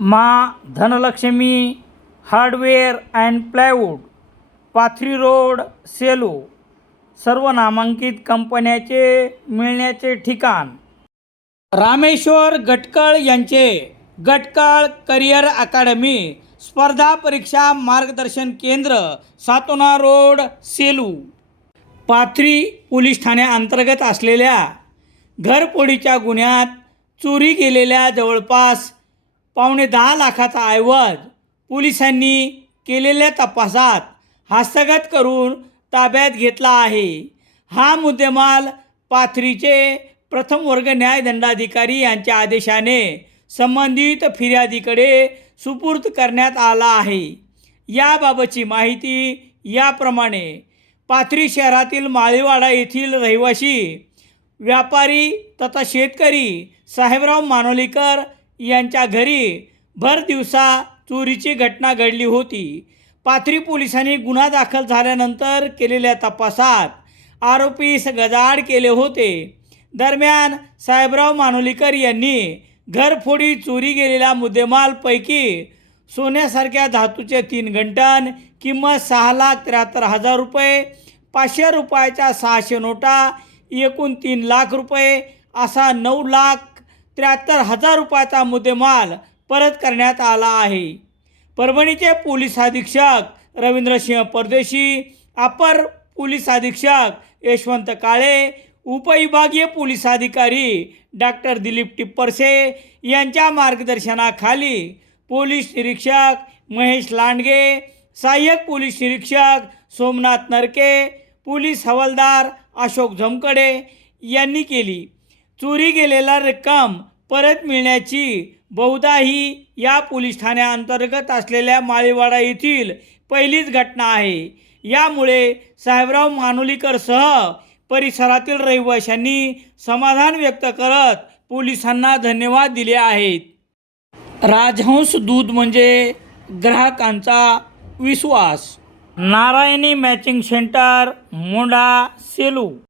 मा Dhanalakshmi hardware and plywood Pathri road Selu सर्व नामांकित कंपन्याचे मिळण्याचे ठिकाण. रामेश्वर गटकळ यांचे गटकळ करिअर अकादमी स्पर्धा परीक्षा मार्गदर्शन केंद्र सातोना रोड सेलू. पाथरी पोलीस ठाण्याअंतर्गत असलेल्या घरपोडीच्या गुन्ह्यात चोरी गेलेल्या जवळपास पावणे दहा लाखाचा ऐवज पोलिसांनी केलेल्या तपासात हस्तगत करून ताब्यात घेतला आहे. हा मुद्देमाल पाथरीचे प्रथम वर्ग न्यायदंडाधिकारी यांच्या आदेशाने संबंधित फिर्यादीकडे सुपूर्द करण्यात आला आहे. याबाबतची माहिती याप्रमाणे पाथरी शहरातील माळीवाडा येथील रहिवासी व्यापारी तथा शेतकरी साहेबराव मानोलीकर यांच्या घरी भर दिवसा चोरीची घटना घडली होती. पाथरी पोलिसांनी गुन्हा दाखल झाल्यानंतर केलेल्या तपासात आरोपीस गजाआड केले होते. दरम्यान साहेबराव मानोलीकर यांनी घरफोडी चोरी गेलेल्या मुद्देमालपैकी सोन्यासारख्या धातूचे तीन घंटण किंमत सहा लाख त्र्याहत्तर हजार रुपये पाचशे रुपयाच्या सहाशे नोटा एकूण तीन लाख रुपये असा नऊ लाख त्र्याहत्तर हजार रुपयाचा मुद्देमाल परत करण्यात आला आहे. परभणीचे पोलीस अधीक्षक रवींद्रसिंह परदेशी अपर पोलीस अधीक्षक यशवंत काळे उपविभागीय पोलीस अधिकारी डॉक्टर दिलीप टिप्परसे यांच्या मार्गदर्शनाखाली पोलीस निरीक्षक महेश लांडगे सहाय्यक पोलीस निरीक्षक सोमनाथ नरके पोलीस हवालदार अशोक झमकडे यांनी केली. चोरी गेलेला रक्कम परत मिळण्याची बहुधा ही या पोलीस ठाण्याअंतर्गत असलेल्या माळीवाडा येथील पहिलीच घटना आहे. यामुळे साहेबराव मानुलीकरसह परिसरातील रहिवाशांनी समाधान व्यक्त करत पोलिसांना धन्यवाद दिले आहेत. राजहंस दूध म्हणजे ग्राहकांचा विश्वास. Narayani matching centre Monda Selu.